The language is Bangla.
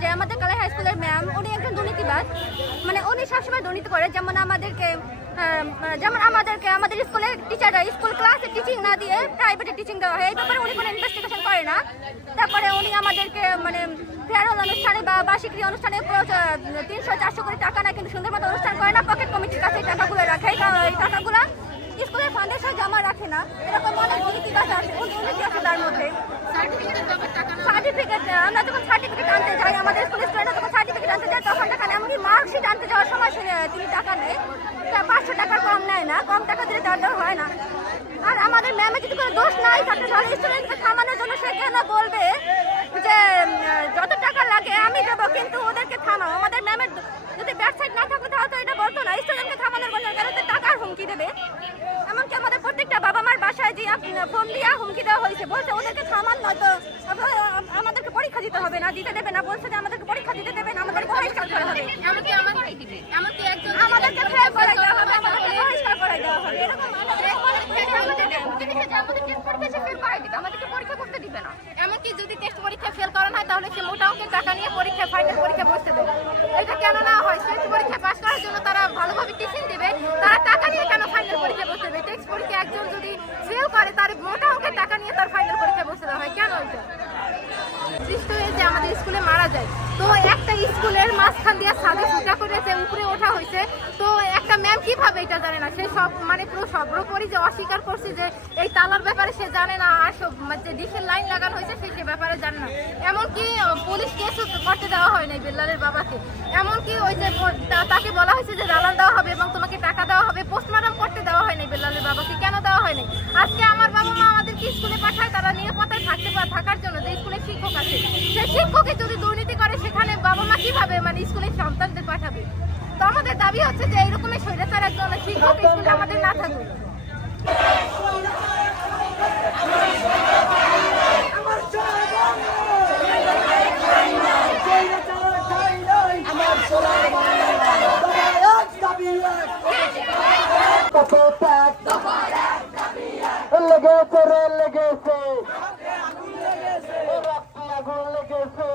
যে আমাদের কালাই হাই স্কুলের ম্যাম উনি একজন দুর্নীতিবাদ মানে উনি সবসময় দুর্নীতি করে, যেমন আমাদেরকে যেমন আমাদেরকে, আমাদের স্কুলের টিচাররা স্কুল ক্লাসে টিচিং না দিয়ে প্রাইভেটে টিচিং দেওয়া হয়। এই ব্যাপারে উনি কোনো ইনভেস্টিগেশন করে না। তারপরে উনি আমাদেরকে মানে ফেয়ারওয়েল অনুষ্ঠানে বা বার্ষিকী অনুষ্ঠানে তিনশো চারশো করে টাকা না কিন্তু সুন্দর মতো অনুষ্ঠান করে না পকেট কমিটির কাছে টাকাগুলো রাখে। এই টাকাগুলো স্কুলের ফাউন্ডেশন জমা রাখে না। এরকম অনেক দুর্নীতিবাজ আছে। দুর্নীতি আছে তার মধ্যে। সার্টিফিকেট তিনি টাকা নেয়, তা পাঁচশো টাকার কম নেয় না, কম টাকা দিলে তার হয় না। আর আমাদের ম্যামে যদি কোনো দোষ নাই থাকে তাহলে স্টুডেন্টকে থামানোর জন্য সে কেন বলবে যে যত টাকা লাগে আমি দেবো, কিন্তু ওদেরকে থামাও। আমাদের ম্যামের যদি ব্যাড না থাকতো তাহলে তো এটা বলতো না। স্টুডেন্টকে থামানোর জন্য কেন তো টাকার হুমকি দেবে? এমনকি আমাদের প্রত্যেকটা বাবা মার বাসায় যে ফোন দিয়ে হুমকি দেওয়া হয়েছে, বলছে ওদেরকে থামান নয়তো। আবার আমাদেরকে পরীক্ষা দিতে হবে না দিতে দেবে না বলছে যে আমাদেরকে পরীক্ষা দিতে দেবে না আমাদের বহিষ্কার করা হবে এমনকি আমাকে একজন আমাদেরকে ফেল করাই দেওয়া হবে আমাদেরকে বহিষ্কার করাই দেওয়া হবে এরকম আমাদেরকে পরীক্ষা করতে দিবে না এমনকি যদি টেস্ট পরীক্ষা ফেল করানো হয় তাহলে সে মোটা অঙ্কের টাকা নিয়ে পরীক্ষা ফাইনাল পরীক্ষা বসতে দেবে এটা কেন না হয় টেস্ট পরীক্ষা পাস করার জন্য তারা ভালোভাবে টিচিং দেবে তারা টাকা নিয়ে কেন ফাইনাল পরীক্ষা বসতে দেবে টেস্ট পরীক্ষা একজন যদি ফেল করে তার মোটা অঙ্কের টাকা নিয়ে তার ফাইনাল পরীক্ষা বসতে দেওয়া হয় কেন এটা সৃষ্টি হয়েছে আমাদের স্কুলে মারা যায়। তো একটা স্কুলের মাঝখান দিয়ে সাদে ফুটা করেছে উপরে ওঠা হয়েছে, তো একটা ম্যাম কীভাবে এটা জানে না? সে সব মানে পুরো সর্বোপরি যে অস্বীকার করছে যে এই তালার ব্যাপারে সে জানে না, আর সব মানে যে ডিশের লাইন লাগানো হয়েছে সে সে ব্যাপারে জানে না। এমনকি পুলিশ কেসও করতে দেওয়া হয় নাই বেল্লালের বাবাকে। এমনকি ওই যে তাকে বলা হয়েছে যে জ্বালান দেওয়া হবে এবং তোমাকে টাকা দেওয়া হবে পোস্টমর্টম করতে দেওয়া হয়নি বেল্লালের বাবাকে। কেন দেওয়া হয়নি আজকে আমার বাবা মা আমাদেরকে স্কুলে পাঠায়, তারা নিরাপত্তায় থাকতে থাকার জন্য যে স্কুলে শিক্ষক আছে। সেই শিক্ষকে যদি দুর্নীতি করে সেখানে বাবা মা কীভাবে মানে স্কুলে সন্তানদের পাঠাবে? তো আমাদের দাবি হচ্ছে যে এইরকমের স্বৈরাচার একজন শিক্ষক স্কুলে আমাদের না থাকুক। লেগেছে। রে লেগেছে। আগুন লেগেছে আমার